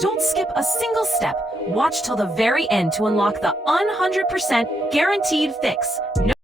Don't skip a single step. Watch till the very end to unlock the 100% guaranteed fix. No